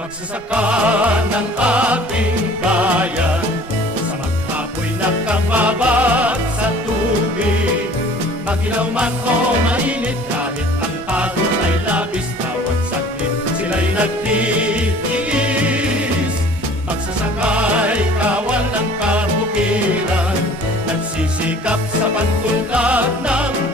Magsasaka ng ating bayan, sa maghapoy nakababad sa tubig. Magilaw man o mainit, kahit ang pagod ay labis, bawat saglit sila'y nagtitiis. Magsasakay, kawal ng kabukiran, nagsisikap sa pagtulad ng